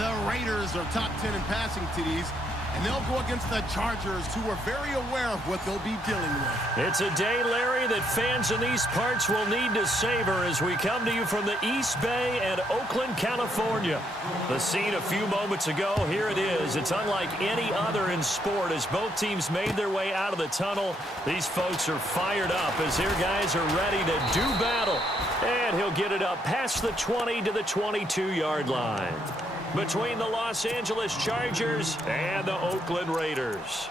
The Raiders are top 10 in passing TDs, and they'll go against the Chargers, who are very aware of what they'll be dealing with. It's a day, Larry, that fans in these parts will need to savor as we come to you from the East Bay and Oakland, California. The scene a few moments ago, here it is. It's unlike any other in sport as both teams made their way out of the tunnel. These folks are fired up as their guys are ready to do battle. And he'll get it up past the 20 to the 22-yard line. Between the Los Angeles Chargers and the Oakland Raiders.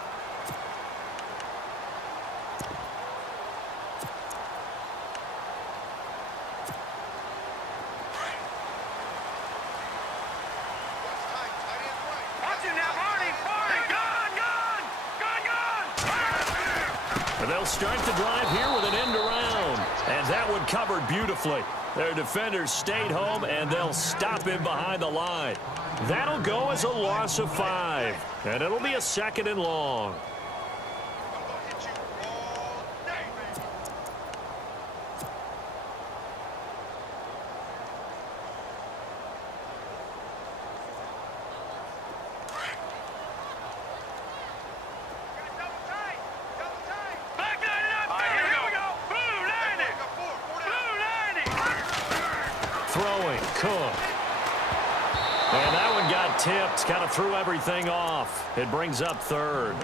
And they'll start the drive here with an end around. And that one covered beautifully. Their defenders stayed home, and they'll stop him behind the line. That'll go as a loss of 5. And it'll be a 2nd and long. Throwing, Cook. And that one got tipped, kind of threw everything off. It brings up 3rd.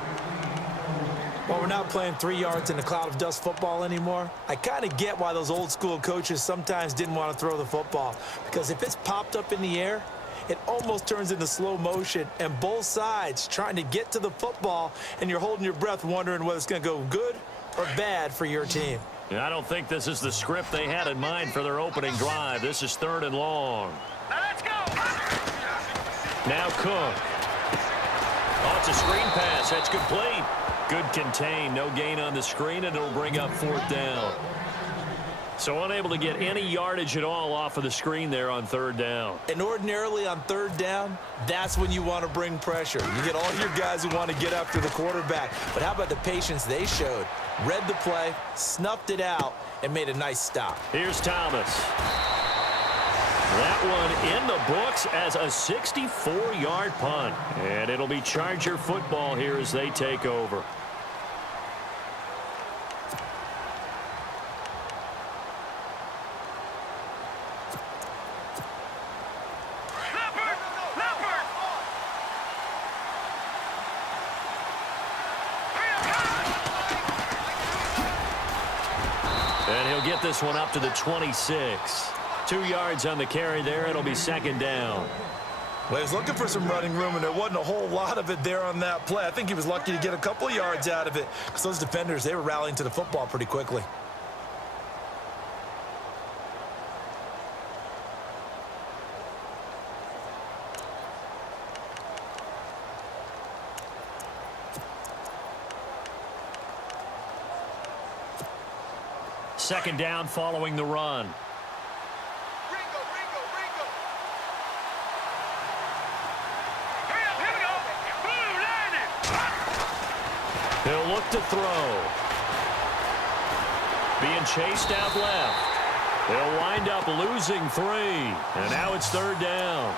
Well, we're not playing 3 yards in a cloud of dust football anymore. I kind of get why those old school coaches sometimes didn't want to throw the football. Because if it's popped up in the air, it almost turns into slow motion. And both sides trying to get to the football, and you're holding your breath wondering whether it's going to go good or bad for your team. I don't think this is the script they had in mind for their opening drive. This is 3rd and long. Let's go. Now Cook. Oh, it's a screen pass. That's complete. Good contain. No gain on the screen, and it'll bring up 4th down. So unable to get any yardage at all off of the screen there on 3rd down. And ordinarily on 3rd down, that's when you want to bring pressure. You get all your guys who want to get after the quarterback. But how about the patience they showed? Read the play, snuffed it out, and made a nice stop. Here's Thomas. That one in the books as a 64-yard punt. And it'll be Charger football here as they take over. And he'll get this one up to the 26. 2 yards on the carry there. It'll be 2nd down. Well, he was looking for some running room, and there wasn't a whole lot of it there on that play. I think he was lucky to get a couple yards out of it because those defenders, they were rallying to the football pretty quickly. Second down following the run. He'll look to throw. Being chased out left. They'll wind up losing 3. And now it's 3rd down.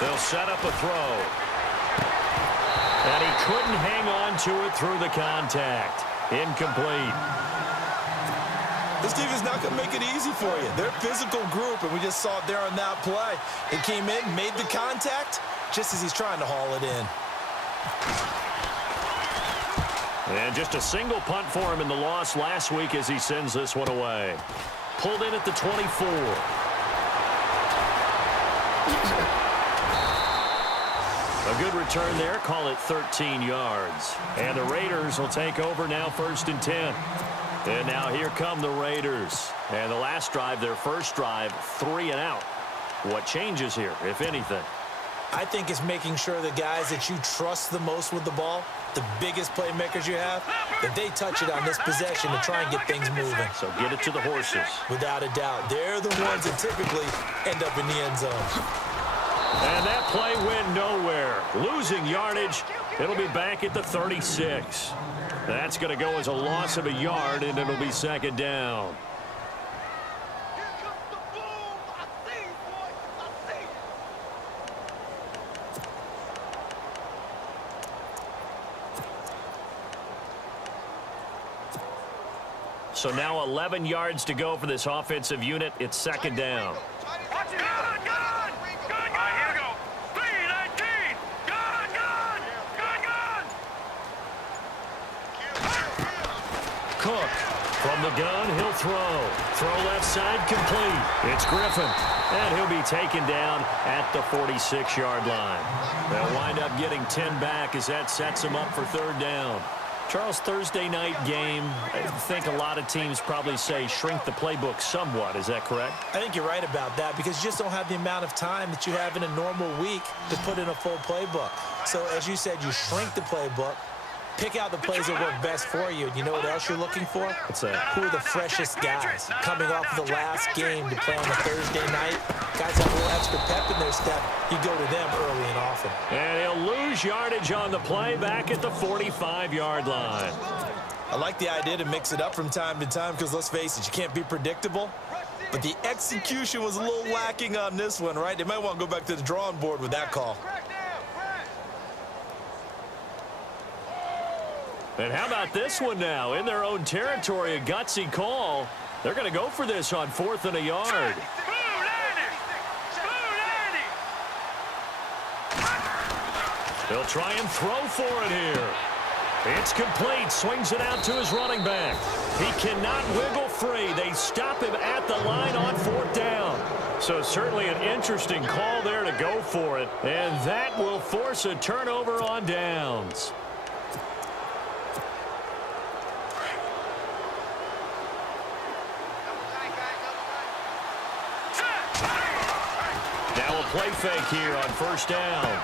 They'll set up a throw. And he couldn't hang on to it through the contact. Incomplete. This team is not going to make it easy for you. They're a physical group, and we just saw it there on that play. He came in, made the contact, just as he's trying to haul it in. And just a single punt for him in the loss last week as he sends this one away. Pulled in at the 24. A good return there. Call it 13 yards. And the Raiders will take over now 1st and 10. And now here come the Raiders. And the last drive, their first drive, 3 and out. What changes here, if anything? I think it's making sure the guys that you trust the most with the ball, the biggest playmakers you have, that they touch it on this possession to try and get things moving. So get it to the horses. Without a doubt. They're the ones that typically end up in the end zone. And that play went nowhere. Losing yardage. It'll be back at the 36. That's going to go as a loss of a yard, and it'll be second down. So now 11 yards to go for this offensive unit. It's second down. Cook from the gun, he'll throw. Throw left side, complete. It's Griffin, and he'll be taken down at the 46-yard line. They'll wind up getting 10 back as that sets them up for third down. Charles, Thursday night game, I think a lot of teams probably say shrink the playbook somewhat. Is that correct? I think you're right about that because you just don't have the amount of time that you have in a normal week to put in a full playbook. So, as you said, you shrink the playbook, pick out the plays that work best for you. You know what else you're looking for? What's that? Who are the freshest guys coming off of the last game to play on a Thursday night? Guys have a little extra pep in their step. You go to them early and often. And he'll lose yardage on the play back at the 45-yard line. I like the idea to mix it up from time to time because, let's face it, you can't be predictable. But the execution was a little lacking on this one, right? They might want to go back to the drawing board with that call. And how about this one now? In their own territory, a gutsy call. They're going to go for this on 4th and a yard. He'll try and throw for it here. It's complete. Swings it out to his running back. He cannot wiggle free. They stop him at the line on 4th down. So certainly an interesting call there to go for it. And that will force a turnover on downs. Now a play fake here on 1st down.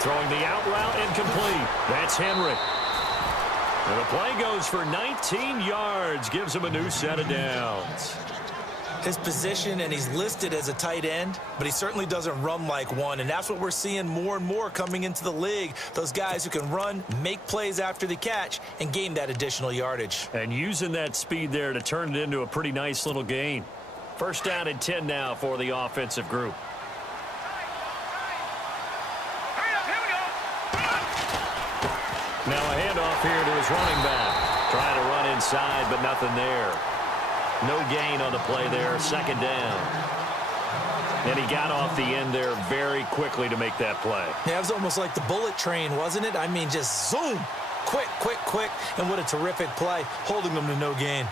Throwing the out route incomplete. That's Henry. And the play goes for 19 yards. Gives him a new set of downs. His position, and he's listed as a tight end, but he certainly doesn't run like one. And that's what we're seeing more and more coming into the league. Those guys who can run, make plays after the catch, and gain that additional yardage. And using that speed there to turn it into a pretty nice little gain. 1st down and 10 now for the offensive group. Now a handoff here to his running back. Trying to run inside, but nothing there. No gain on the play there. 2nd down. And he got off the end there very quickly to make that play. Yeah, it was almost like the bullet train, wasn't it? I mean, just zoom. Quick, quick, quick. And what a terrific play, holding them to no gain.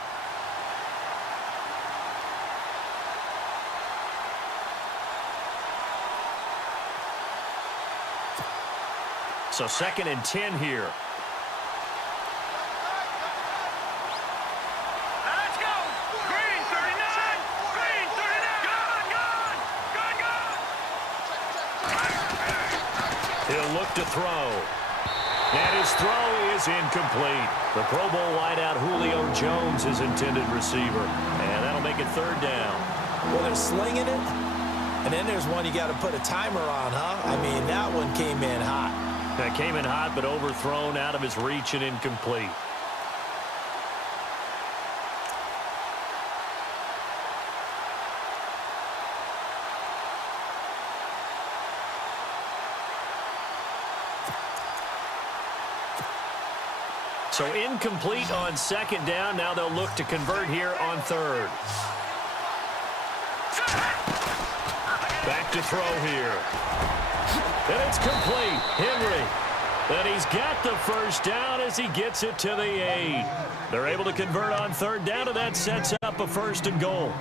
So 2nd and 10 here. Let's go! Green 39! Green 39! Gun! He'll look to throw. And his throw is incomplete. The Pro Bowl wideout Julio Jones is intended receiver. And that'll make it 3rd down. Well, they're slinging it. And then there's one you got to put a timer on, huh? I mean, that one came in hot. That came in hot, but overthrown out of his reach and incomplete. So incomplete on 2nd down. Now they'll look to convert here on 3rd. Back to throw here. And it's complete. Henry. And he's got the 1st down as he gets it to the 8. They're able to convert on 3rd down, and that sets up a 1st and goal.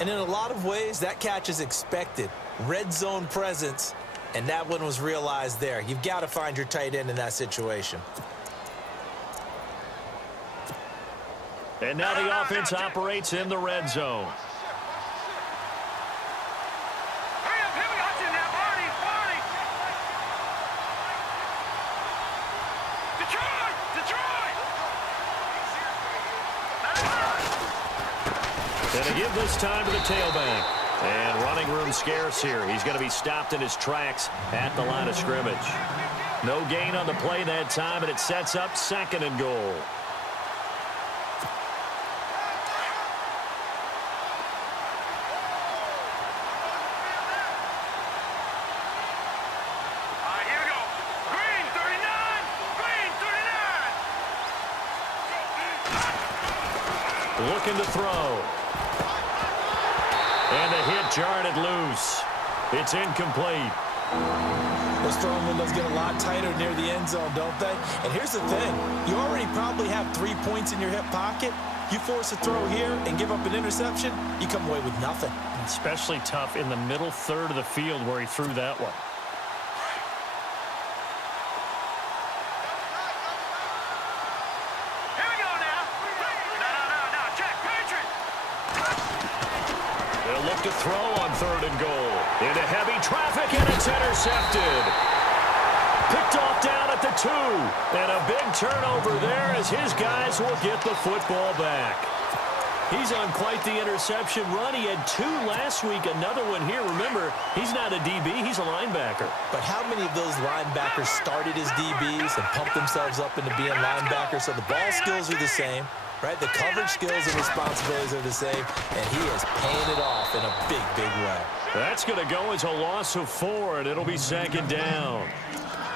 And in a lot of ways, that catch is expected. Red zone presence, and that one was realized there. You've got to find your tight end in that situation. And now the offense operates in the red zone. Detroit! Detroit! And to give this time to the tailback. And running room scarce here. He's going to be stopped in his tracks at the line of scrimmage. No gain on the play that time, and it sets up 2nd and goal. Here we go. Green 39! Green 39! Looking to throw. And the hit jarred it loose. It's incomplete. Those throwing windows get a lot tighter near the end zone, don't they? And here's the thing. You already probably have 3 points in your hip pocket. You force a throw here and give up an interception, you come away with nothing. Especially tough in the middle third of the field where he threw that one. Here we go now. No. Check. Patriot. They'll look to throw on 3rd and goal. Into heavy traffic, and it's intercepted. Picked off down at the 2. And a big turnover there as his guys will get the football back. He's on quite the interception run. He had 2 last week, another one here. Remember, he's not a DB, he's a linebacker. But how many of those linebackers started as DBs and pumped themselves up into being linebackers? So the ball skills are the same, right? The coverage skills and responsibilities are the same, and he is paying it off in a big, big way. That's going to go as a loss of 4, and it'll be 2nd down.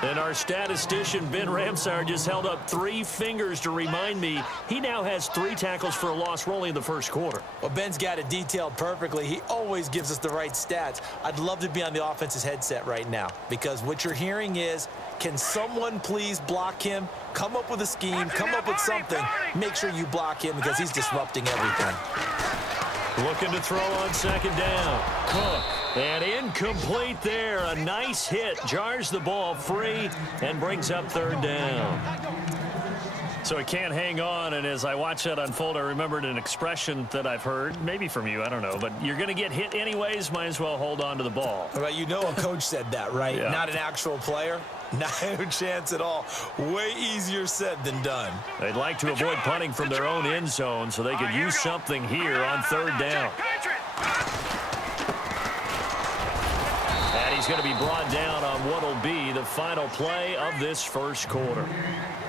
And our statistician, Ben Ramsar, just held up 3 fingers to remind me he now has 3 tackles for a loss only in the first quarter. Well, Ben's got it detailed perfectly. He always gives us the right stats. I'd love to be on the offense's headset right now because what you're hearing is, can someone please block him? Come up with a scheme, come up with something. Make sure you block him because he's disrupting everything. Looking to throw on 2nd down. Cook. And incomplete there. A nice hit. Jars the ball free and brings up 3rd down. So he can't hang on, and as I watch that unfold, I remembered an expression that I've heard, maybe from you, I don't know, but you're going to get hit anyways, might as well hold on to the ball. Well, you know a coach said that, right? Yeah. Not an actual player. No chance at all. Way easier said than done. They'd like to avoid punting from their own end zone so they could use something here on 3rd down. And he's going to be brought down on what will be the final play of this first quarter.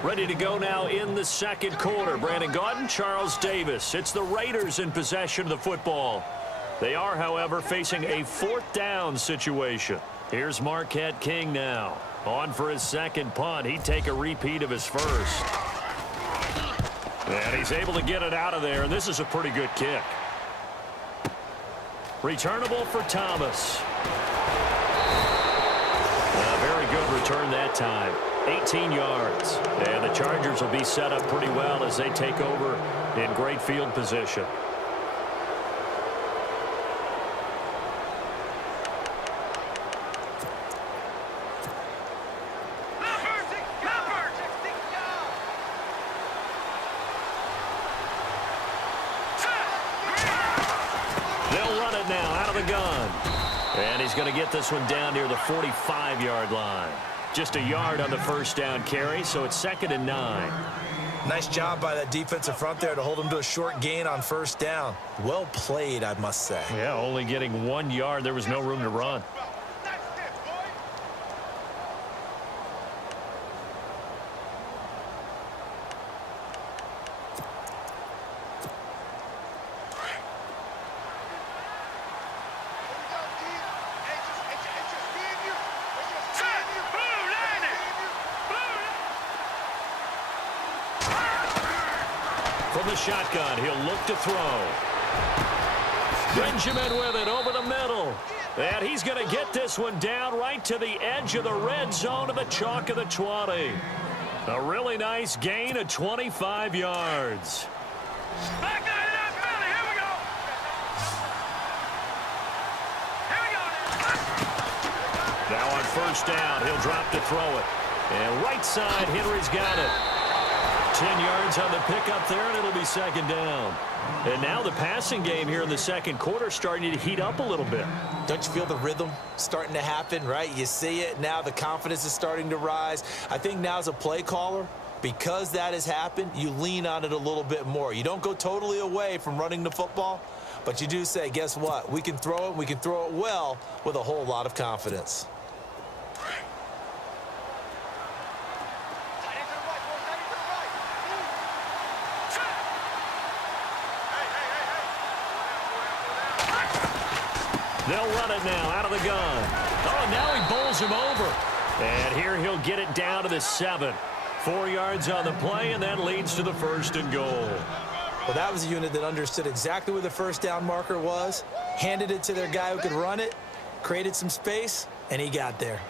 Ready to go now in the 2nd quarter. Brandon Gaudin, Charles Davis. It's the Raiders in possession of the football. They are, however, facing a 4th down situation. Here's Marquette King now. On for his 2nd punt. He'd take a repeat of his first. And he's able to get it out of there, and this is a pretty good kick. Returnable for Thomas. A very good return that time. 18 yards. And the Chargers will be set up pretty well as they take over in great field position. They'll run it now out of the gun. And he's going to get this one down near the 45-yard line. Just a yard on the first down carry, so it's 2nd and 9. Nice job by that defensive front there to hold him to a short gain on 1st down. Well played, I must say. Yeah, only getting 1 yard. There was no room to run. From the shotgun, he'll look to throw. Benjamin with it over the middle. And he's going to get this one down right to the edge of the red zone of the chalk of the 20. A really nice gain of 25 yards. Back there to that belly. Here we go. Here we go. Now on 1st down, he'll drop to throw it. And right side, Henry's got it. 10 yards on the pickup there, and it'll be 2nd down. And now the passing game here in the 2nd quarter starting to heat up a little bit. Don't you feel the rhythm starting to happen, right? You see it. Now the confidence is starting to rise. I think now as a play caller, Because that has happened, you lean on it a little bit more. You don't go totally away from running the football, but you do say, guess what? We can throw it. We can throw it well with a whole lot of confidence. They'll run it now out of the gun. Oh, now he bowls him over. And here he'll get it down to the 7. 4 yards on the play, and that leads to the 1st and goal. Well, that was a unit that understood exactly where the first down marker was, handed it to their guy who could run it, created some space, and he got there.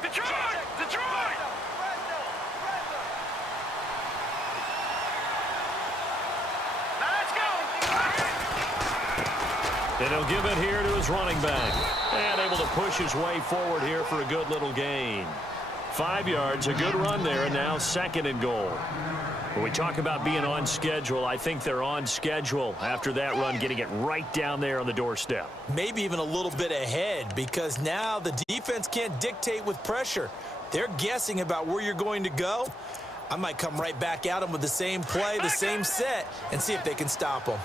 Detroit! Detroit! Let's go! And he'll give it here to his running back. And able to push his way forward here for a good little gain. 5 yards, a good run there, and now 2nd and goal. When we talk about being on schedule, I think they're on schedule after that run, getting it right down there on the doorstep. Maybe even a little bit ahead, because now the defense can't dictate with pressure. They're guessing about where you're going to go. I might come right back at them with the same play, the same set, and see if they can stop them.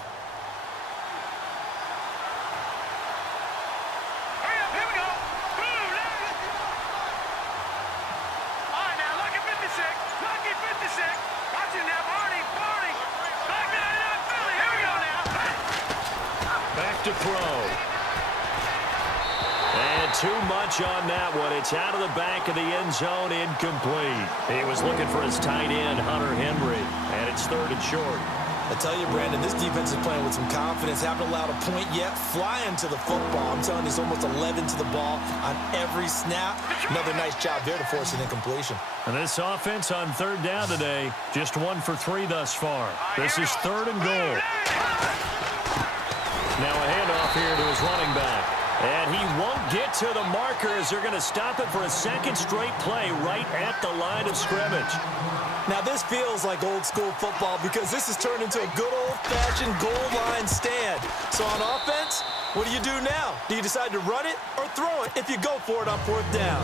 Hurry up, here we go! Boom! All right, now, lucky 56. Lucky 56. Watch it now, Barney. Barney. Back 99 Philly. Here we go now. Back to throw. And too much on that one. It's out of the back of the end zone, incomplete. He was looking for his tight end, Hunter Henry, and it's 3rd and short. I tell you, Brandon, this defense is playing with some confidence. Haven't allowed a point yet. Flying to the football. I'm telling you, it's almost 11 to the ball on every snap. Another nice job there to force an incompletion. And this offense on 3rd down today, just 1 for 3 thus far. This is 3rd and goal. Now a handoff here to his running back. And he won't get to the marker as they're going to stop it for a 2nd straight play right at the line of scrimmage. Now, this feels like old school football because this has turned into a good old-fashioned goal line stand. So on offense, what do you do now? Do you decide to run it or throw it if you go for it on 4th down?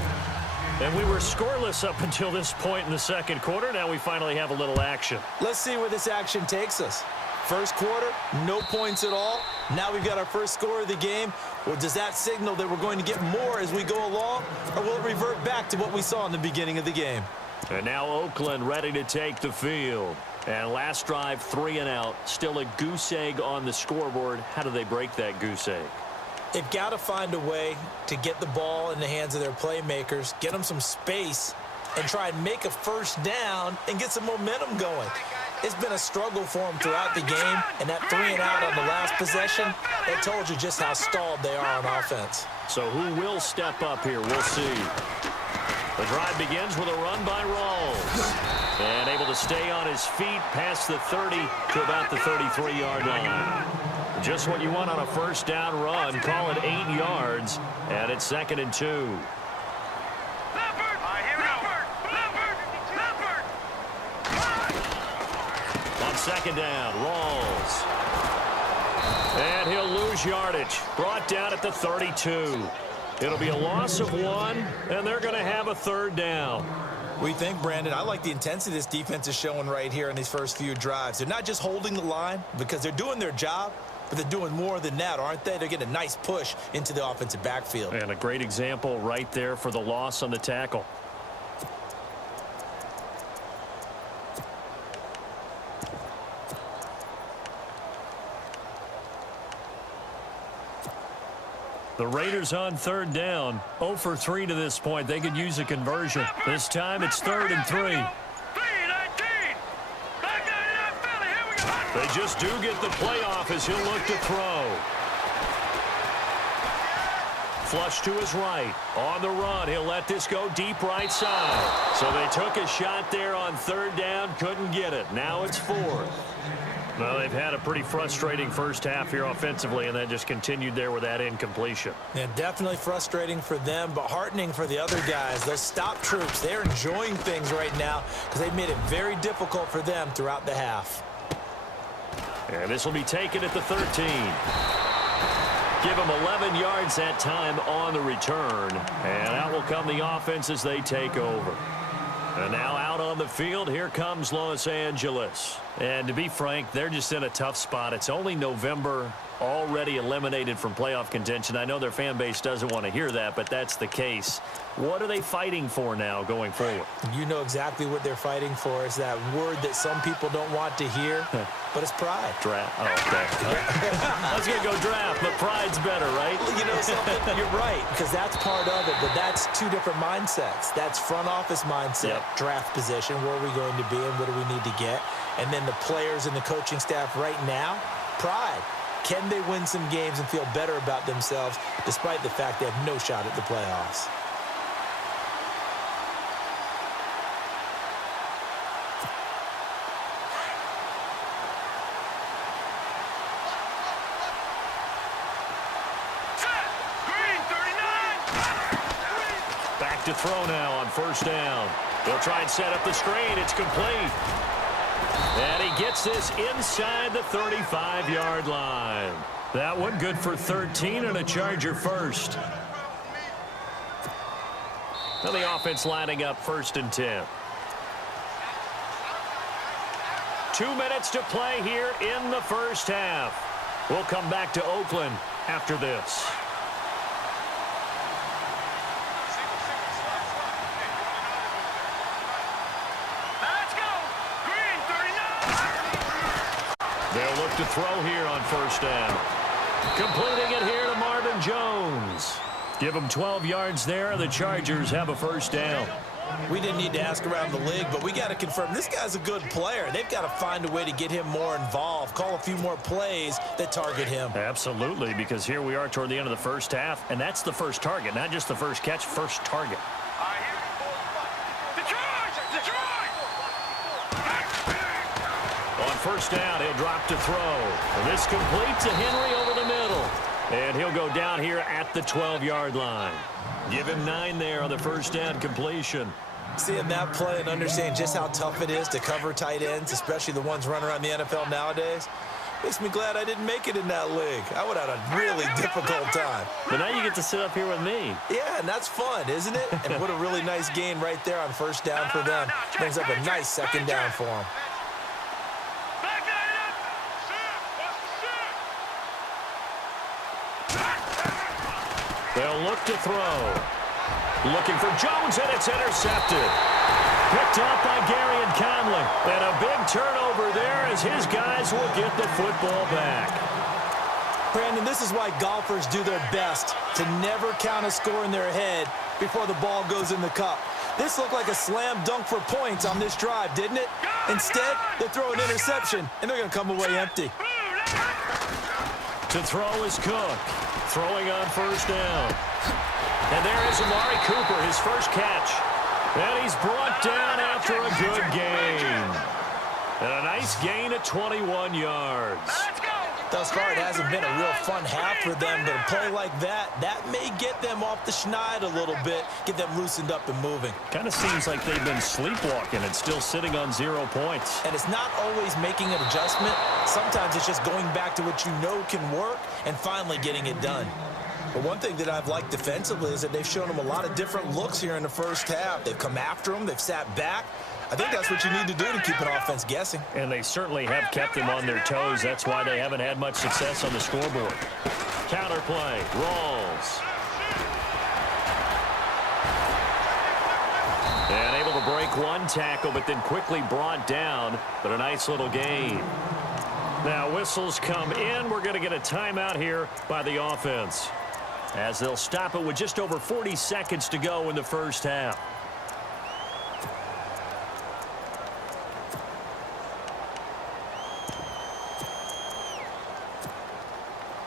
And we were scoreless up until this point in the 2nd quarter. Now we finally have a little action. Let's see where this action takes us. First quarter, no points at all. Now we've got our first score of the game. Well, does that signal that we're going to get more as we go along, or will it revert back to what we saw in the beginning of the game? And now Oakland ready to take the field. And last drive, 3 and out. Still a goose egg on the scoreboard. How do they break that goose egg? They've got to find a way to get the ball in the hands of their playmakers, get them some space, and try and make a first down and get some momentum going. It's been a struggle for them throughout the game, and that 3 and out on the last possession, it told you just how stalled they are on offense. So who will step up here? We'll see. The drive begins with a run by Rawls. And able to stay on his feet past the 30 to about the 33-yard line. Just what you want on a first down run. Call it 8 yards, and it's 2nd and 2. On 2nd down, Rawls. And he'll lose yardage. Brought down at the 32. It'll be a loss of 1, and they're going to have a 3rd down. What do you think, Brandon? I like the intensity this defense is showing right here in these first few drives. They're not just holding the line because they're doing their job, but they're doing more than that, aren't they? They're getting a nice push into the offensive backfield. And a great example right there for the loss on the tackle. The Raiders on 3rd down, 0 for 3 to this point. They could use a conversion. This time it's 3rd and 3. They just do get the playoff as he'll look to throw. Flush to his right. On the run, he'll let this go deep right side. So they took a shot there on 3rd down, couldn't get it. Now it's 4th. Well, they've had a pretty frustrating first half here offensively, and then just continued there with that incompletion. Yeah, definitely frustrating for them, but heartening for the other guys. Those stop troops, they're enjoying things right now because they've made it very difficult for them throughout the half. And this will be taken at the 13. Give them 11 yards that time on the return. And out will come the offense as they take over. And now out on the field, here comes Los Angeles. And to be frank, they're just in a tough spot. It's only November, already eliminated from playoff contention. I know their fan base doesn't want to hear that, but that's the case. What are they fighting for now going forward? You know exactly what they're fighting for. Is that word that some people don't want to hear, but it's pride. Draft. Oh, okay. I was going to go draft, but pride's better, right? Well, you know something? You're right, because that's part of it, but that's two different mindsets. That's front office mindset, draft position, where are we going to be and what do we need to get? And then the players and the coaching staff right now, pride. Can they win some games and feel better about themselves despite the fact they have no shot at the playoffs? Back to throw now on first down. They'll try and set up the screen. It's complete. And he gets this inside the 35-yard line. That one good for 13 and a Charger first. Now the offense lining up 1st and 10. 2 minutes to play here in the first half. We'll come back to Oakland after this. They'll look to throw here on first down. Completing it here to Marvin Jones. Give him 12 yards there. The Chargers have a first down. We didn't need to ask around the league, but we got to confirm this guy's a good player. They've got to find a way to get him more involved, call a few more plays that target him. Absolutely, because here we are toward the end of the first half, and that's the first target, not just the first catch, first target. On first down, he'll drop to throw. And this complete to Henry over the middle. And he'll go down here at the 12-yard line. Give him 9 there on the first down completion. Seeing that play and understanding just how tough it is to cover tight ends, especially the ones running around the NFL nowadays, makes me glad I didn't make it in that league. I would have had a really difficult time. But now you get to sit up here with me. Yeah, and that's fun, isn't it? And what a really nice gain right there on first down for them. Brings up a nice second down for them. They'll look to throw. Looking for Jones, and it's intercepted. Picked up by Gary and Conley. And a big turnover there as his guys will get the football back. Brandon, this is why golfers do their best to never count a score in their head before the ball goes in the cup. This looked like a slam dunk for points on this drive, didn't it? Instead, they throw an interception, and they're going to come away empty. To throw is Cook. Throwing on first down. And there is Amari Cooper, his first catch. And he's brought down after a good gain. And a nice gain of 21 yards. Thus far, it hasn't been a real fun half for them, but a play like that may get them off the schneid a little bit, get them loosened up and moving. Kind of seems like they've been sleepwalking and still sitting on 0 points. And it's not always making an adjustment. Sometimes it's just going back to what you know can work and finally getting it done. But one thing that I've liked defensively is that they've shown them a lot of different looks here in the first half. They've come after them. They've sat back. I think that's what you need to do to keep an offense guessing. And they certainly have kept them on their toes. That's why they haven't had much success on the scoreboard. Counterplay. Rawls. And able to break one tackle, but then quickly brought down. But a nice little gain. Now whistles come in. We're going to get a timeout here by the offense, as they'll stop it with just over 40 seconds to go in the first half.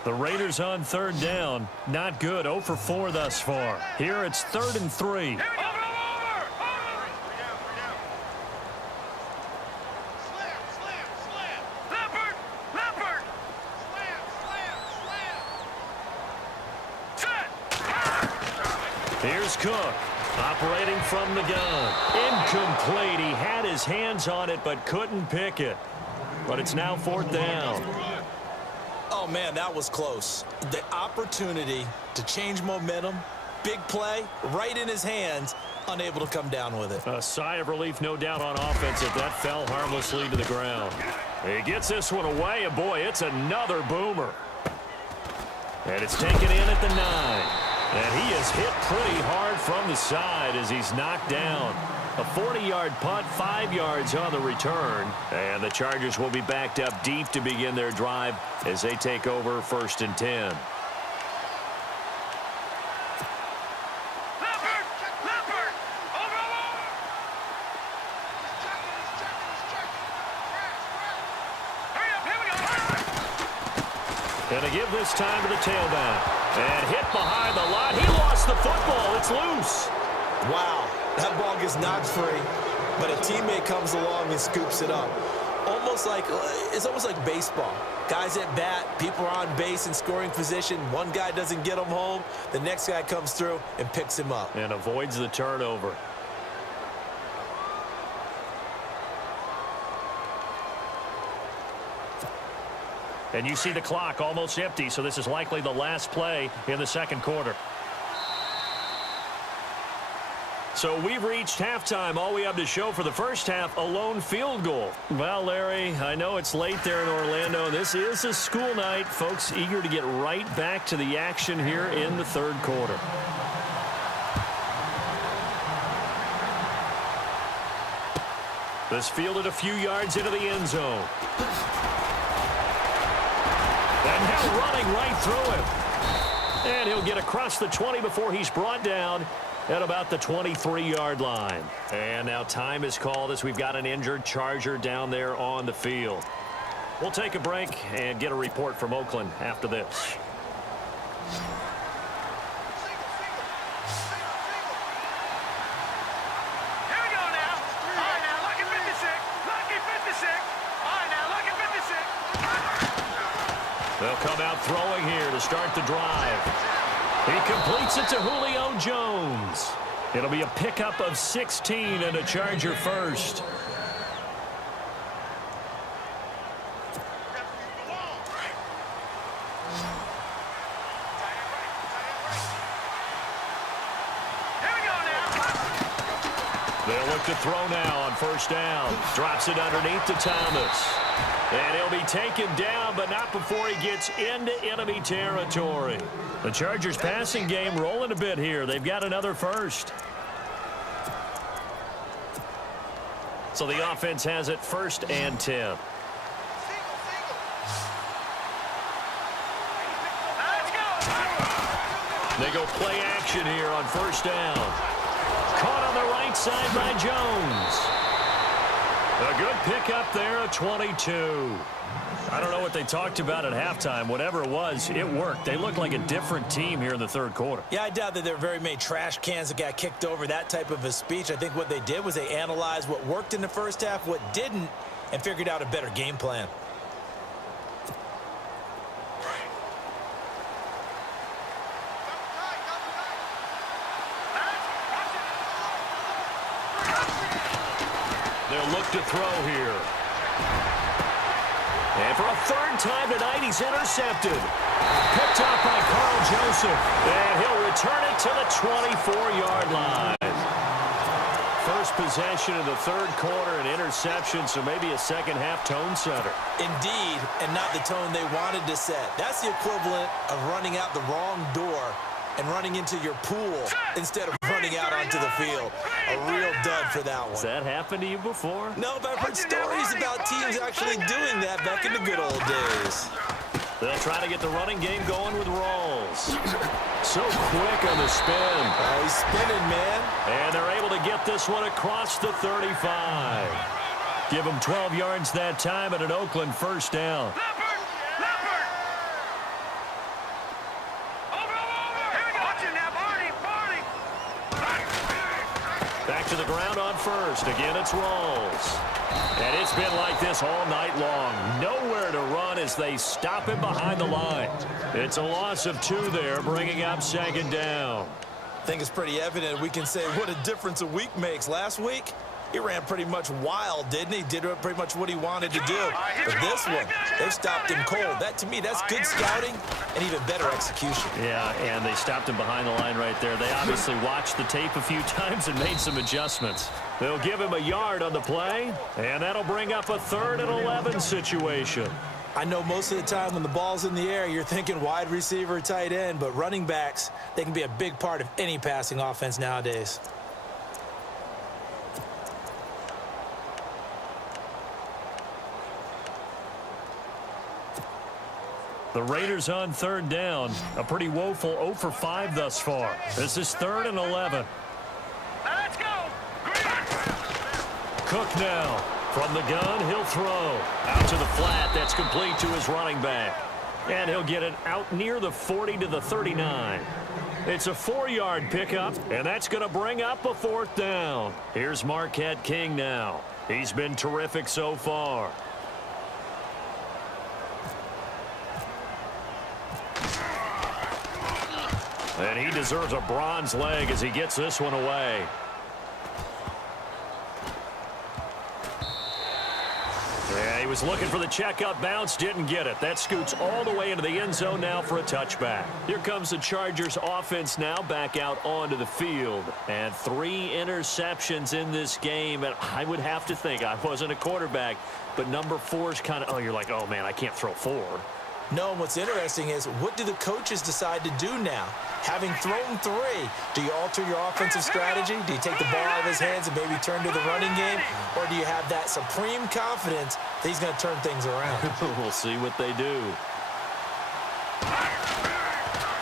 The Raiders on third down. Not good. 0 for 4 thus far. Here it's 3rd and 3. Here's Cook, operating from the gun. Incomplete. He had his hands on it, but couldn't pick it. But it's now 4th down. Oh, Oh, man, that was close. The opportunity to change momentum, big play, right in his hands, unable to come down with it. A sigh of relief, no doubt, on offense if that fell harmlessly to the ground. He gets this one away, and boy, it's another boomer. And it's taken in at the 9. And he is hit pretty hard from the side as he's knocked down. A 40-yard punt, 5 yards on the return. And the Chargers will be backed up deep to begin their drive as they take over 1st and 10. Going to give this time to the tailback. And hit behind the line. He lost the football. It's loose. Wow, that ball gets knocked free, but a teammate comes along and scoops it up. It's almost like baseball. Guys at bat, people are on base in scoring position. One guy doesn't get him home. The next guy comes through and picks him up. And avoids the turnover. And you see the clock almost empty, so this is likely the last play in the second quarter. So we've reached halftime. All we have to show for the first half, a lone field goal. Well, Larry, I know it's late there in Orlando. This is a school night. Folks eager to get right back to the action here in the third quarter. This fielded a few yards into the end zone. And now running right through him. And he'll get across the 20 before he's brought down at about the 23-yard line. And now time is called as we've got an injured Charger down there on the field. We'll take a break and get a report from Oakland after this. They'll come out throwing here to start the drive. He completes it to Julio Jones. It'll be a pickup of 16 and a Charger first. They'll look to throw now on first down. Drops it underneath to Thomas. And he'll be taken down, but not before he gets into enemy territory. The Chargers passing game rolling a bit here. They've got another first. So the offense has it 1st and 10. They go play action here on first down. Caught on the right side by Jones. A good pickup there at 22. I don't know what they talked about at halftime. Whatever it was, it worked. They look like a different team here in the third quarter. Yeah, I doubt that there are very many trash cans that got kicked over, that type of a speech. I think what they did was they analyzed what worked in the first half, what didn't, and figured out a better game plan. They'll look to throw here. And for a third time tonight, he's intercepted. Picked off by Carl Joseph. And he'll return it to the 24-yard line. First possession of the third quarter, an interception, so maybe a second-half tone setter. Indeed, and not the tone they wanted to set. That's the equivalent of running out the wrong door and running into your pool instead of running out onto the field. A real dud for that one. Has that happened to you before? No, but I've heard stories about teams actually doing that back in the good old days. They'll try to get the running game going with Rawls. So quick on the spin. Oh, he's spinning, man. And they're able to get this one across the 35. Give them 12 yards that time at an Oakland first down. Back to the ground on first. Again, it's Rawls. And it's been like this all night long. Nowhere to run as they stop him behind the line. It's a loss of 2 there, bringing up second down. I think it's pretty evident we can say what a difference a week makes. Last week, He ran pretty much wild, didn't he? Did pretty much what he wanted to do. But this one, they've stopped him cold. That, to me, that's good scouting and even better execution. Yeah, and they stopped him behind the line right there. They obviously watched the tape a few times and made some adjustments. They'll give him a yard on the play, and that'll bring up a 3rd and 11 situation. I know most of the time when the ball's in the air, you're thinking wide receiver, tight end, but running backs, they can be a big part of any passing offense nowadays. The Raiders on 3rd down. A pretty woeful 0 for 5 thus far. This is 3rd and 11. Let's go. Cook now. From the gun, he'll throw. Out to the flat. That's complete to his running back. And he'll get it out near the 40 to the 39. It's a 4-yard pickup, and that's going to bring up a 4th down. Here's Marquette King now. He's been terrific so far. And he deserves a bronze leg as he gets this one away. Yeah, he was looking for the checkup bounce, didn't get it. That scoots all the way into the end zone now for a touchback. Here comes the Chargers offense now back out onto the field. And 3 interceptions in this game. And I would have to think, I wasn't a quarterback, but number 4 is kind of, oh, you're like, oh, man, I can't throw 4. No, and what's interesting is, what do the coaches decide to do now? Having thrown 3, do you alter your offensive strategy? Do you take the ball out of his hands and maybe turn to the running game? Or do you have that supreme confidence that he's going to turn things around? We'll see what they do.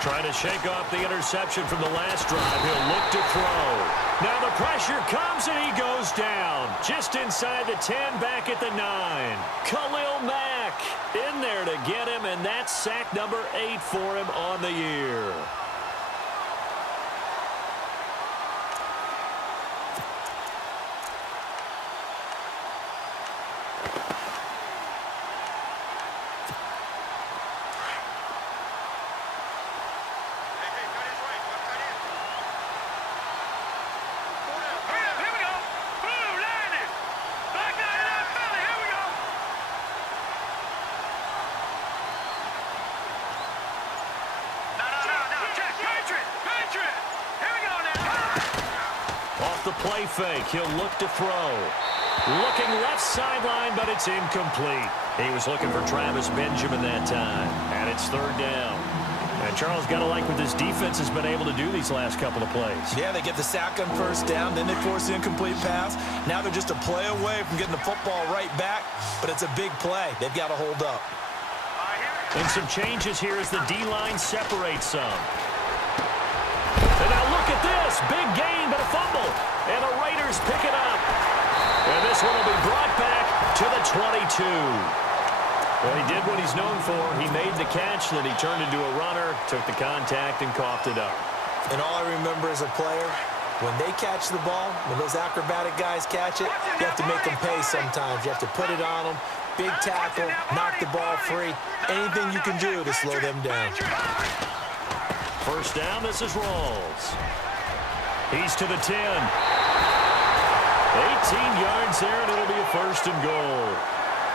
Trying to shake off the interception from the last drive. He'll look to throw. Now the pressure comes and he goes down. Just inside the 10, back at the 9. Khalil Mack in there to get him, and that's sack number 8 for him on the year. The play fake. He'll look to throw. Looking left sideline, but it's incomplete. He was looking for Travis Benjamin that time. And it's 3rd down. And Charles, got to like what this defense has been able to do these last couple of plays. Yeah, they get the sack on 1st down, then they force the incomplete pass. Now they're just a play away from getting the football right back, but it's a big play. They've got to hold up. And some changes here as the D-line separates some. And now look at this. Big gain, but a fumble. And the Raiders pick it up. And this one will be brought back to the 22. Well, he did what he's known for. He made the catch, then he turned into a runner, took the contact, and coughed it up. And all I remember as a player, when they catch the ball, when those acrobatic guys catch it, you have to make them pay sometimes. You have to put it on them. Big tackle, knock the ball free. Anything you can do to slow them down. 1st down, this is Rawls. He's to the 10. 18 yards there, and it'll be a 1st and goal.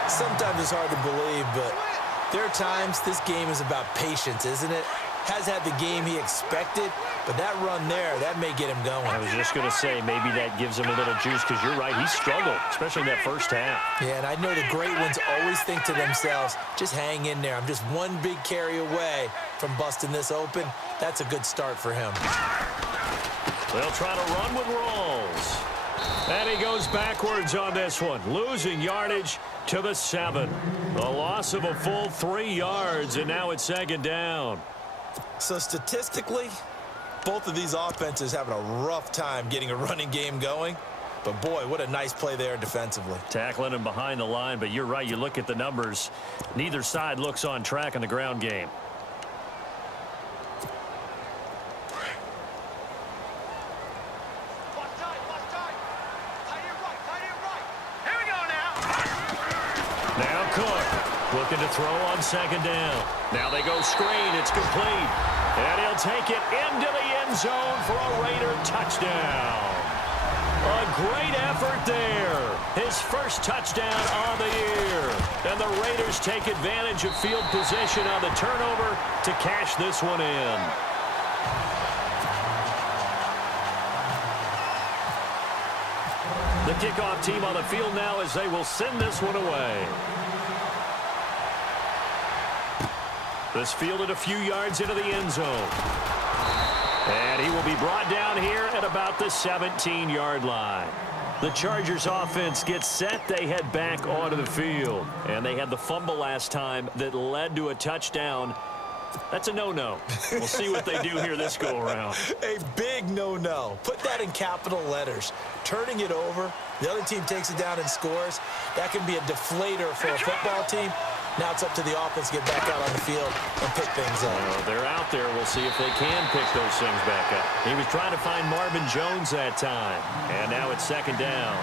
Sometimes it's hard to believe, but there are times this game is about patience, isn't it? Has had the game he expected, but that run there, that may get him going. I was just going to say, maybe that gives him a little juice, because you're right, he struggled, especially in that 1st half. Yeah, and I know the great ones always think to themselves, just hang in there. I'm just one big carry away from busting this open. That's a good start for him. They'll try to run with Rawls. And he goes backwards on this one, losing yardage to the 7. The loss of a full 3 yards, and now it's 2nd down. So statistically, both of these offenses having a rough time getting a running game going. But, boy, what a nice play there defensively. Tackling him behind the line, but you're right. You look at the numbers. Neither side looks on track in the ground game. Looking to throw on 2nd down. Now they go screen. It's complete. And he'll take it into the end zone for a Raider touchdown. A great effort there. His first touchdown on the year. And the Raiders take advantage of field position on the turnover to cash this one in. The kickoff team on the field now as they will send this one away. This fielded a few yards into the end zone. And he will be brought down here at about the 17-yard line. The Chargers offense gets set. They head back onto the field. And they had the fumble last time that led to a touchdown. That's a no-no. We'll see what they do here this go-around. A big no-no. Put that in capital letters. Turning it over, the other team takes it down and scores. That can be a deflator for a football team. Now it's up to the offense to get back out on the field and pick things up. They're out there. We'll see if they can pick those things back up. He was trying to find Marvin Jones that time. And now it's second down.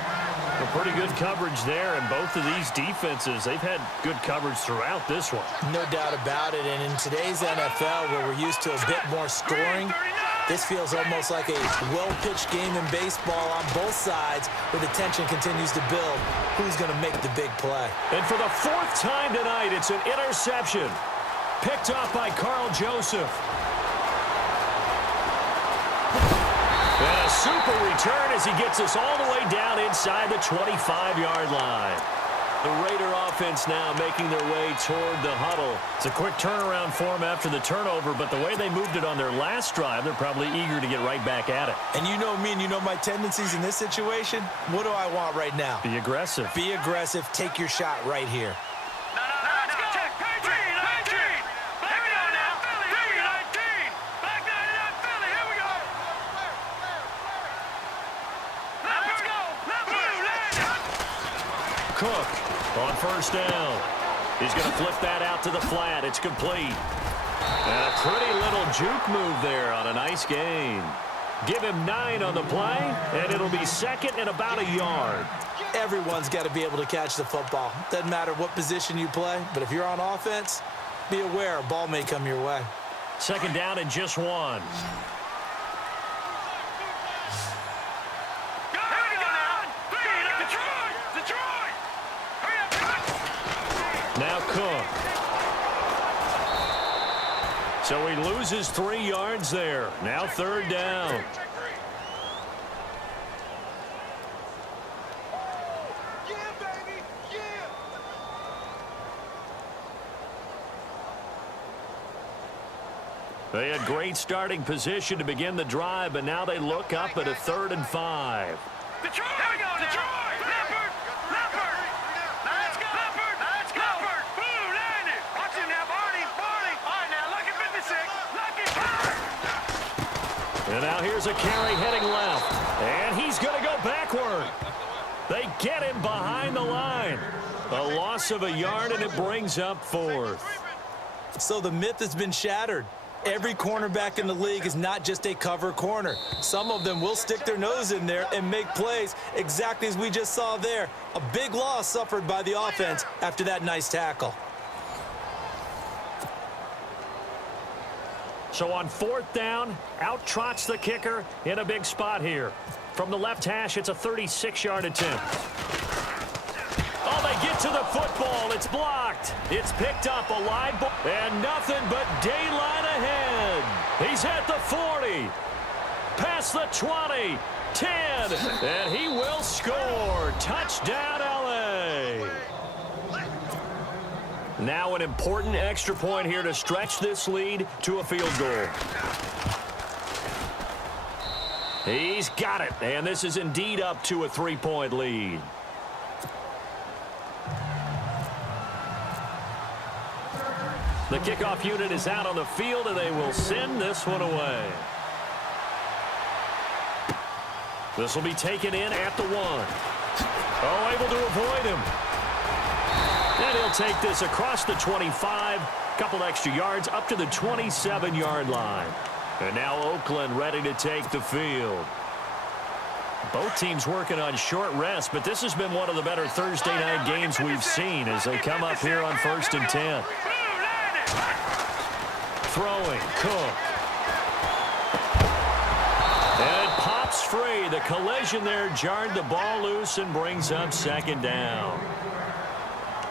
Well, pretty good coverage there, and both of these defenses, they've had good coverage throughout this one. No doubt about it, and in today's NFL, where we're used to a bit more scoring, this feels almost like a well-pitched game in baseball on both sides, where the tension continues to build. Who's going to make the big play? And for the fourth time tonight, it's an interception. Picked off by Carl Joseph. And a super return as he gets us all the way down inside the 25-yard line. The Raider offense now making their way toward the huddle. It's a quick turnaround for them after the turnover, but the way they moved it on their last drive, they're probably eager to get right back at it. And you know me and you know my tendencies in this situation. What do I want right now? Be aggressive. Be aggressive. Take your shot right here. Cook on first down. He's going to flip that out to the flat. It's complete. And a pretty little juke move there on a nice gain. Give him 9 on the play, and it'll be second and about a yard. Everyone's got to be able to catch the football. Doesn't matter what position you play, but if you're on offense, be aware a ball may come your way. Second down and just 1. Now Cook. So he loses 3 yards there. Now third down. They had great starting position to begin the drive, but now they look up at a 3rd and 5. Detroit! Detroit! Leopard! Leopard! Let's go! Leopard! Let's go! Leopard! Blue landed! Watch him now, Barney! Barney! All right, now, lucky 56! Lucky Barney! And now here's a carry heading left. And he's going to go backward. They get him behind the line. A loss of a yard, and it brings up 4th. So the myth has been shattered. Every cornerback in the league is not just a cover corner. Some of them will stick their nose in there and make plays exactly as we just saw there. A big loss suffered by the offense after that nice tackle. So on 4th down, out trots the kicker in a big spot here. From the left hash, it's a 36-yard attempt. Oh, they get to the football. It's blocked. It's picked up, a live ball, and nothing but daylight ahead. He's at the 40, past the 20, 10, and he will score. Touchdown, L.A. Now an important extra point here to stretch this lead to a field goal. He's got it, and this is indeed up to a 3-point lead. The kickoff unit is out on the field, and they will send this one away. This will be taken in at the 1. Oh, able to avoid him. And he'll take this across the 25, couple extra yards up to the 27-yard line. And now Oakland ready to take the field. Both teams working on short rest, but this has been one of the better Thursday night games we've seen as they come up here on 1st and 10. Throwing, Cook. And it pops free. The collision there jarred the ball loose and brings up second down.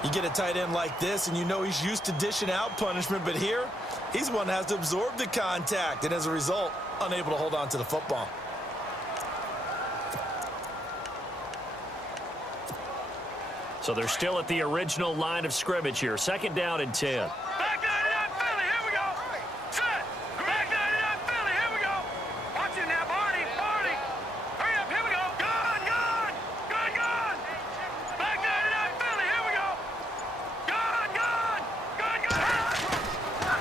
You get a tight end like this, and you know he's used to dishing out punishment, but here, he's the one that has to absorb the contact, and as a result, unable to hold on to the football. So they're still at the original line of scrimmage here. Second down and 10. Back 99 Philly, here we go. Set. Back 99 Philly, here we go. Watch it now, Barney. Hurry up, here we go. Gone. Back 99 Philly, here we go. Gone.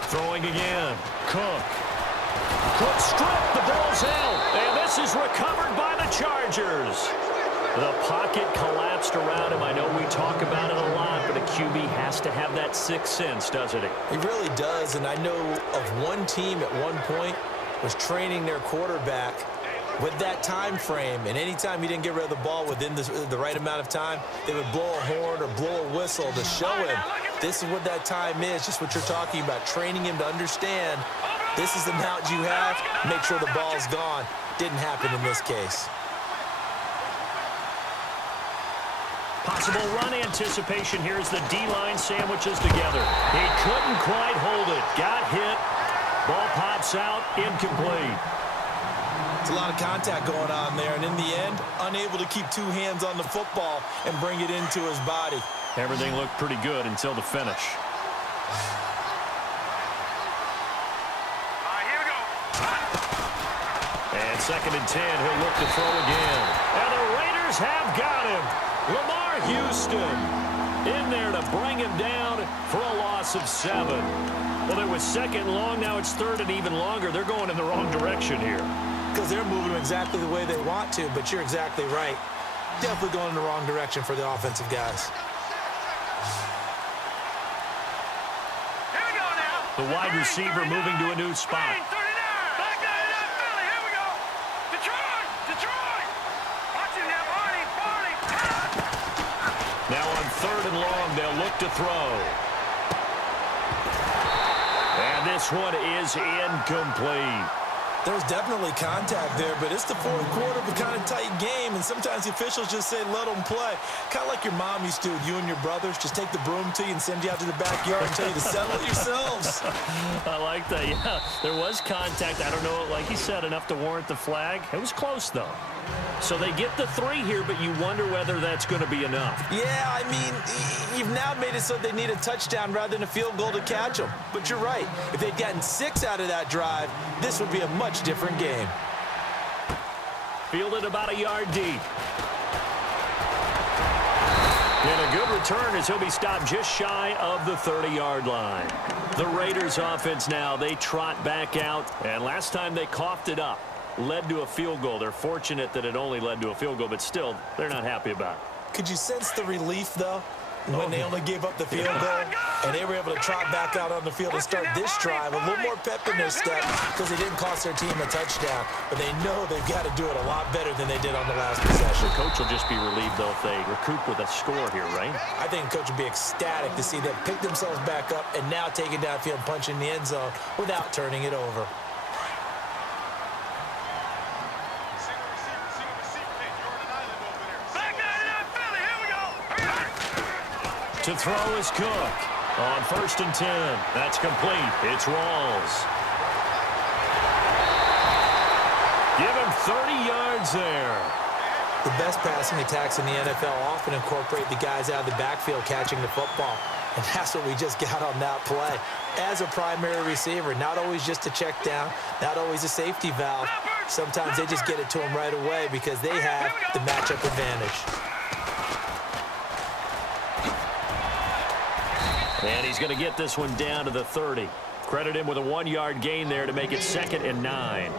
Throwing again. Cook stripped. The ball's out. And this is recovered by the Chargers. The pocket collapsed around him. I know we talk about it a lot, but a QB has to have that sixth sense, doesn't he? He really does, and I know of one team at one point was training their quarterback with that time frame, and anytime he didn't get rid of the ball within the right amount of time, they would blow a horn or blow a whistle to show him this is what that time is, just what you're talking about, training him to understand this is the amount you have, make sure the ball's gone. Didn't happen in this case. Possible run anticipation. Here's the D-line sandwiches together. He couldn't quite hold it. Got hit. Ball pops out. Incomplete. It's a lot of contact going on there, and in the end, unable to keep two hands on the football and bring it into his body. Everything looked pretty good until the finish. All right, here we go. And second and 10. He'll look to throw again. And the Raiders have got him. Lamar Houston in there to bring him down for a loss of 7. Well, it was second long. Now it's third and even longer. They're going in the wrong direction here. Because they're moving them exactly the way they want to, but you're exactly right. Definitely going in the wrong direction for the offensive guys. Here we go now. The wide receiver moving to a new spot. Green 39. Back 99 Philly, here we go. Detroit. Watch it now, Barney. Now on third and long, they'll look to throw. And this one is incomplete. There was definitely contact there, but it's the fourth quarter of a kind of tight game, and sometimes the officials just say, let them play. Kind of like your mom used to with you and your brothers. Just take the broom to you and send you out to the backyard and tell you to settle it yourselves. I like that. Yeah, there was contact. I don't know, like he said, enough to warrant the flag. It was close, though. So they get the 3 here, but you wonder whether that's going to be enough. Yeah, I mean, you've now made it so they need a touchdown rather than a field goal to catch them. But you're right. If they'd gotten 6 out of that drive, this would be a much different game. Fielded about a yard deep. And a good return as he'll be stopped just shy of the 30-yard line. The Raiders offense now, they trot back out. And last time they coughed it up. Led to a field goal. They're fortunate that it only led to a field goal, but still, they're not happy about it. Could you sense the relief, though, when they only gave up the field goal and they were able to trot back out on the field and start this drive? A little more pep in their step because they didn't cost their team a touchdown, but they know they've got to do it a lot better than they did on the last possession. The coach will just be relieved, though, if they recoup with a score here, right? I think the coach would be ecstatic to see them pick themselves back up and now take it downfield and punch in the end zone without turning it over. To throw is Cook. On first and 10. That's complete. It's Rawls. Give him 30 yards there. The best passing attacks in the NFL often incorporate the guys out of the backfield catching the football. And that's what we just got on that play. As a primary receiver, not always just a check down, not always a safety valve. Sometimes they just get it to him right away because they have the matchup advantage. And he's going to get this one down to the 30. Credit him with a 1-yard gain there to make it 2nd and 9.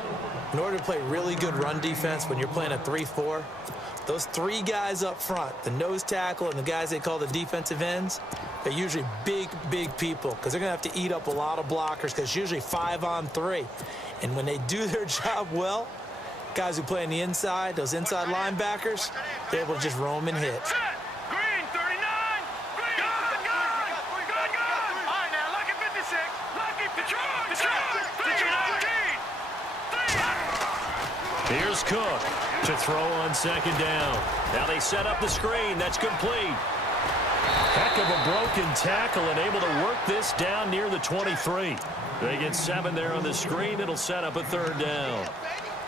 In order to play really good run defense when you're playing a 3-4, those 3 guys up front, the nose tackle and the guys they call the defensive ends, they're usually big people because they're going to have to eat up a lot of blockers because it's usually 5 on 3. And when they do their job well, guys who play on the inside, those inside linebackers, they're able to just roam and hit. Green 39. All right, now, Lucky 56. Lucky Detroit. Here's Cook to throw on second down. Now they set up the screen. That's complete. Heck of a broken tackle and able to work this down near the 23. They get 7 there on the screen. It'll set up a third down.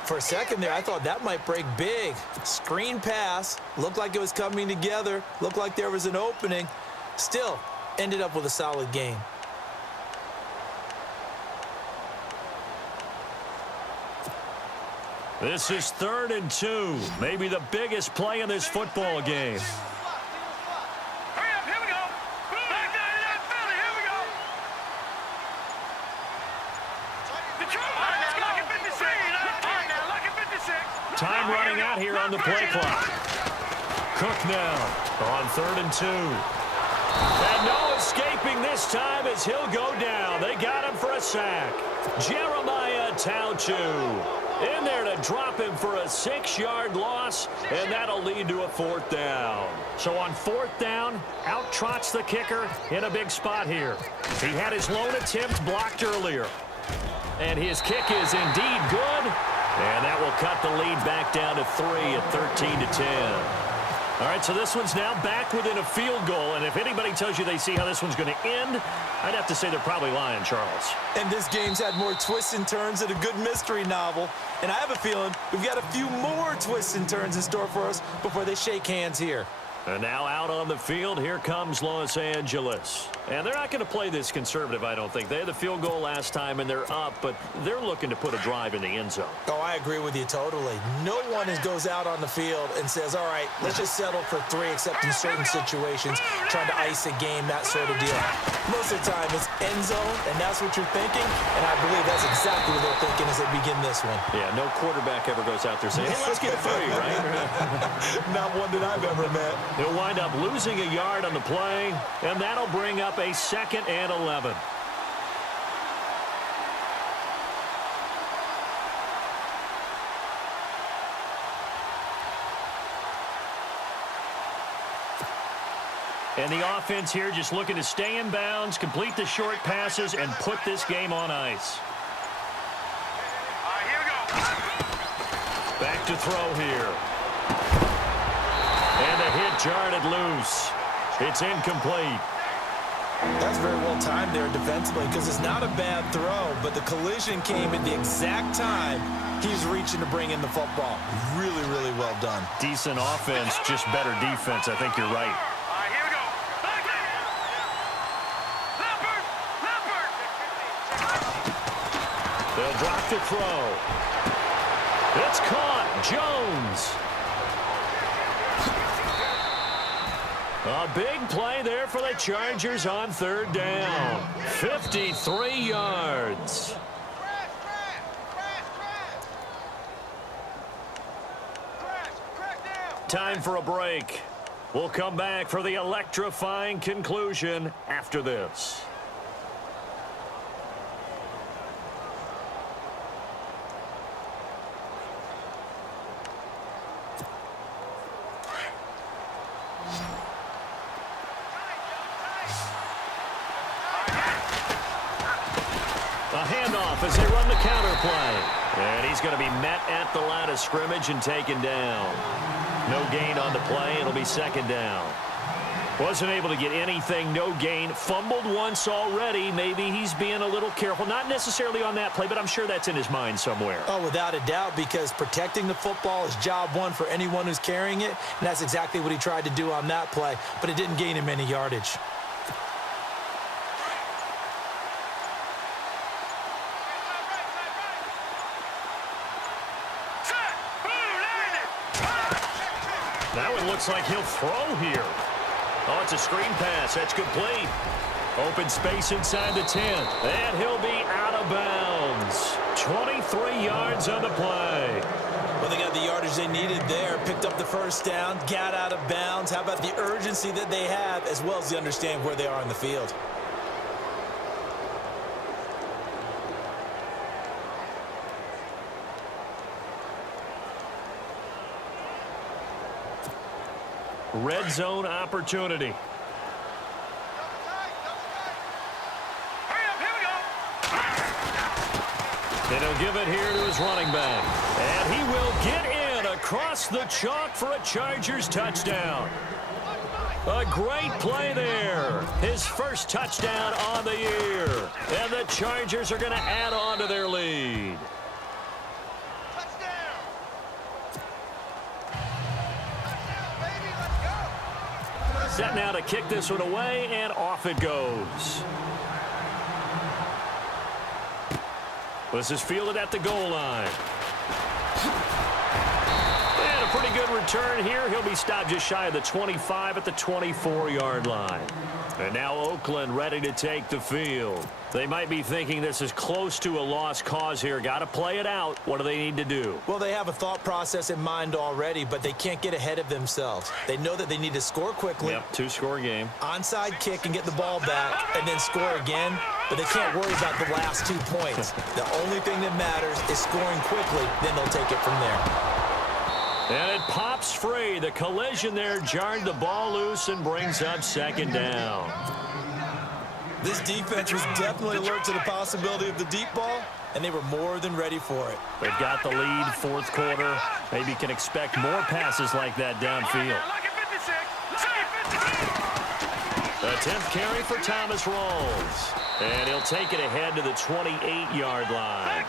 For a second there, I thought that might break big. Screen pass. Looked like it was coming together. Looked like there was an opening. Still, ended up with a solid game. This is 3rd and 2. Maybe the biggest play in this football game. Hurry up, here we go. Back down to that Philly, here we go. The truth, let's go. Lucky 56. All right, now, lucky 56. Time running out here on the play clock. Cook now on 3rd and 2. And no escaping this time as he'll go down. They got him for a sack. Jeremiah Tauchu in there to drop him for a 6-yard loss, and that'll lead to a 4th down. So on 4th down, out trots the kicker in a big spot here. He had his lone attempt blocked earlier. And his kick is indeed good, and that will cut the lead back down to 3 at 13-10. All right, so this one's now back within a field goal, and if anybody tells you they see how this one's going to end, I'd have to say they're probably lying, Charles. And this game's had more twists and turns than a good mystery novel. And I have a feeling we've got a few more twists and turns in store for us before they shake hands here. And now out on the field, here comes Los Angeles. And they're not going to play this conservative, I don't think. They had the field goal last time, and they're up, but they're looking to put a drive in the end zone. Oh, I agree with you totally. No one goes out on the field and says, all right, let's just settle for 3, except in certain situations, trying to ice a game, that sort of deal. Most of the time, it's end zone, and that's what you're thinking, and I believe that's exactly what they're thinking as they begin this one. Yeah, no quarterback ever goes out there saying, hey, let's get 3, right? Not one that I've ever met. They'll wind up losing a yard on the play, and that'll bring up a 2nd and 11. And the offense here just looking to stay in bounds, complete the short passes, and put this game on ice. All right, here we go. Back to throw here. And the hit jarred loose. It's incomplete. That's very well timed there defensively because it's not a bad throw, but the collision came at the exact time he's reaching to bring in the football. Really, really well done. Decent offense, just better defense. I think you're right. All right, here we go. Leopard! They'll drop to throw. It's caught. Jones. A big play there for the Chargers on 3rd down. 53 yards. Time for a break. We'll come back for the electrifying conclusion after this. A handoff as they run the counter play. And he's going to be met at the line of scrimmage and taken down. No gain on the play. It'll be 2nd down. Wasn't able to get anything, no gain. Fumbled once already. Maybe he's being a little careful. Not necessarily on that play, but I'm sure that's in his mind somewhere. Oh, without a doubt, because protecting the football is job one for anyone who's carrying it, and that's exactly what he tried to do on that play, but it didn't gain him any yardage. That one looks like he'll throw here. Oh, it's a screen pass. That's complete. Open space inside the 10. And he'll be out of bounds. 23 yards on the play. Well, they got the yardage they needed there. Picked up the 1st down. Got out of bounds. How about the urgency that they have as well as they understand where they are in the field? Red zone opportunity. Hurry up, here we go. And he'll give it here to his running back. And he will get in across the chalk for a Chargers touchdown. A great play there. His first touchdown on the year. And the Chargers are going to add on to their lead. Set now to kick this one away, and off it goes. This is fielded at the goal line. And a pretty good return here. He'll be stopped just shy of the 25 at the 24-yard line. And now Oakland ready to take the field. They might be thinking this is close to a lost cause here. Got to play it out. What do they need to do? Well, they have a thought process in mind already, but they can't get ahead of themselves. They know that they need to score quickly. Yep, two-score game. Onside kick and get the ball back and then score again, but they can't worry about the last 2 points. The only thing that matters is scoring quickly, then they'll take it from there. And it pops free. The collision there jarred the ball loose and brings up second down. This defense was definitely alert to the possibility of the deep ball, and they were more than ready for it. They've got the lead, fourth quarter. Maybe can expect more passes like that downfield. The 10th carry for Thomas Rawls. And he'll take it ahead to the 28-yard line.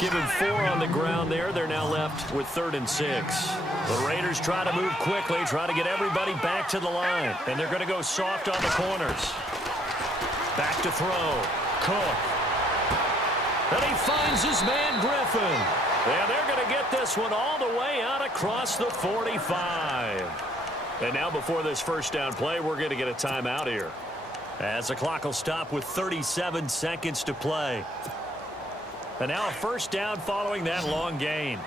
Give him 4 on the ground there. They're now left with 3rd and 6. The Raiders try to move quickly, try to get everybody back to the line. And they're going to go soft on the corners. Back to throw. Cook. And he finds his man Griffin. And they're going to get this one all the way out across the 45. And now before this first down play, we're going to get a timeout here, as the clock will stop with 37 seconds to play. And now a first down following that long gain.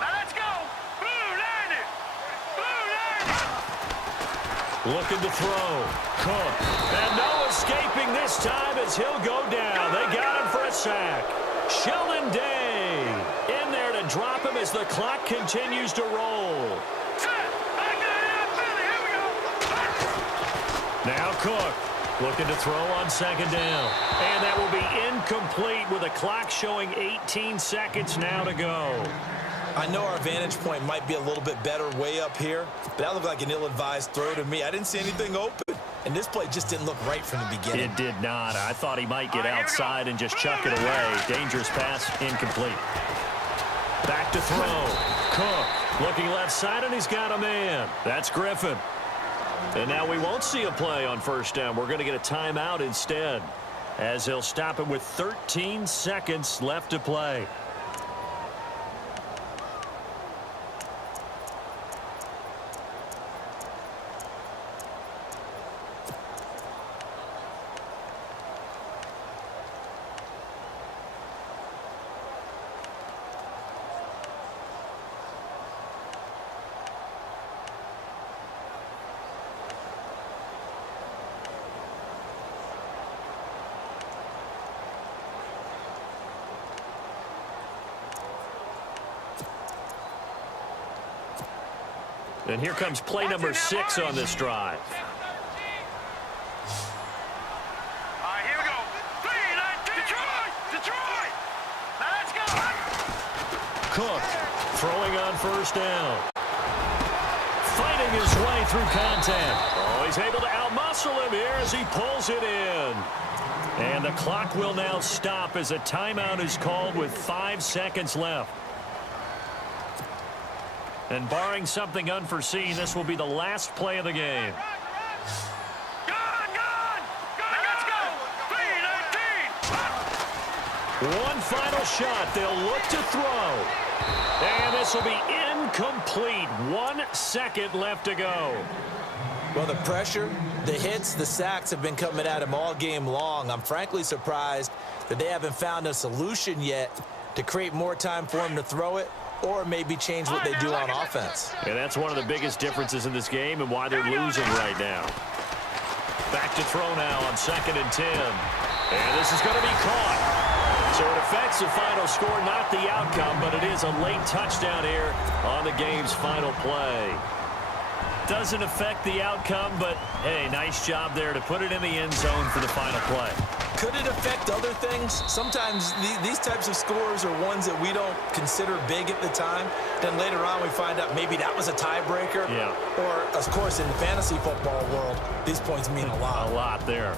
Let's go. Blue line it. Blue line it. Looking to throw. Cook. And no escaping this time as he'll go down. They got him for a sack. Sheldon Day in there to drop him as the clock continues to roll. Now Cook looking to throw on second down. And that will be incomplete with the clock showing 18 seconds now to go. I know our vantage point might be a little bit better way up here, but that looked like an ill-advised throw to me. I didn't see anything open, and this play just didn't look right from the beginning. It did not. I thought he might get outside and just chuck it away. Dangerous pass, incomplete. Back to throw. Cook looking left side, and he's got a man. That's Griffin. And now we won't see a play on first down. We're going to get a timeout instead, as he'll stop it with 13 seconds left to play. And here comes play number 6 on this drive. All right, here we go. Detroit. Let's go. Cook throwing on first down. Fighting his way through contact. Oh, he's able to outmuscle him here as he pulls it in. And the clock will now stop as a timeout is called with 5 seconds left. And barring something unforeseen, this will be the last play of the game. Let's go. 3-19. One final shot. They'll look to throw. And this will be incomplete. 1 second left to go. Well, the pressure, the hits, the sacks have been coming at him all game long. I'm frankly surprised that they haven't found a solution yet to create more time for him to throw it, or maybe change what they do on offense. And that's one of the biggest differences in this game and why they're losing right now. Back to throw now on 2nd and 10. And this is going to be caught. So it affects the final score, not the outcome, but it is a late touchdown here on the game's final play. Doesn't affect the outcome, but hey, nice job there to put it in the end zone for the final play. Could it affect other things? Sometimes these types of scores are ones that we don't consider big at the time. Then later on we find out maybe that was a tiebreaker. Yeah. Or, of course, in the fantasy football world, these points mean a lot. A lot there.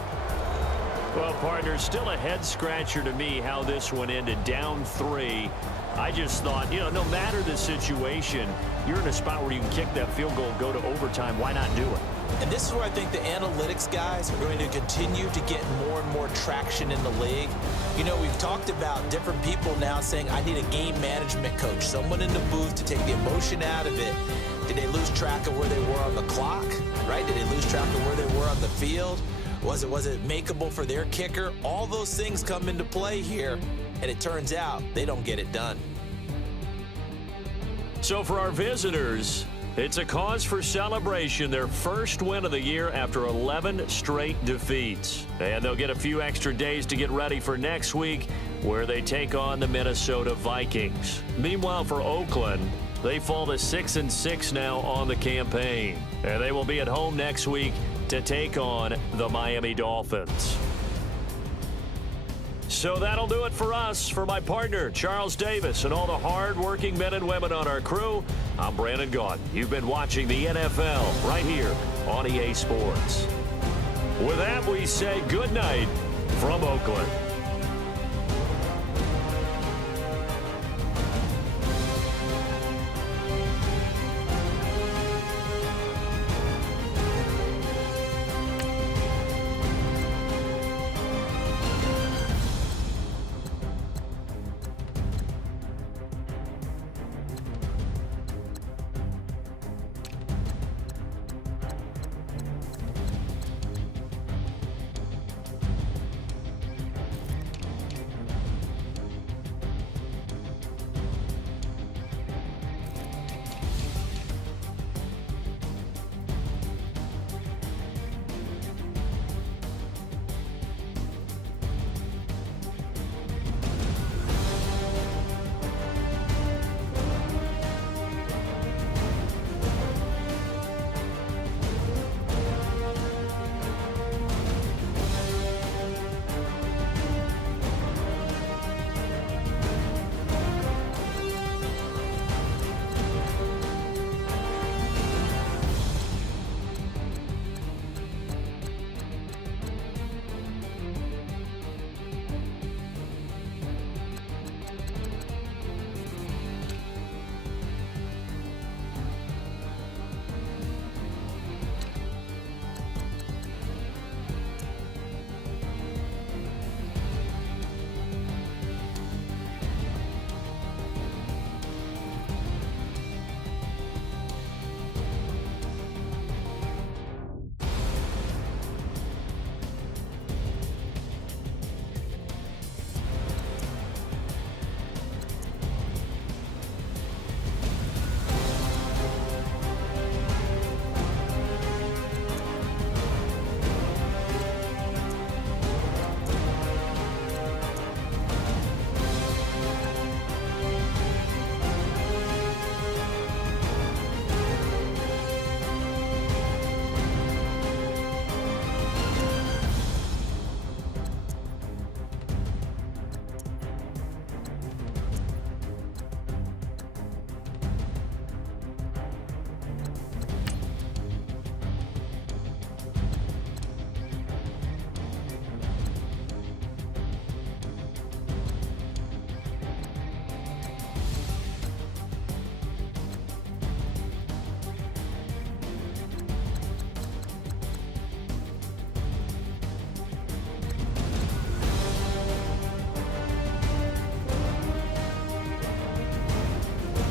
Well, partner, still a head-scratcher to me how this one ended, down 3. I just thought, no matter the situation, you're in a spot where you can kick that field goal, go to overtime. Why not do it? And this is where I think the analytics guys are going to continue to get more and more traction in the league. We've talked about different people now saying, I need a game management coach, someone in the booth to take the emotion out of it. Did they lose track of where they were on the clock, right? Did they lose track of where they were on the field? Was it makeable for their kicker? All those things come into play here, and it turns out they don't get it done. So for our visitors, it's a cause for celebration, their first win of the year after 11 straight defeats. And they'll get a few extra days to get ready for next week, where they take on the Minnesota Vikings. Meanwhile, for Oakland, they fall to 6-6 now on the campaign. And they will be at home next week to take on the Miami Dolphins. So that'll do it for us. For my partner, Charles Davis, and all the hard-working men and women on our crew, I'm Brandon Gaudin. You've been watching the NFL right here on EA Sports. With that, we say good night from Oakland.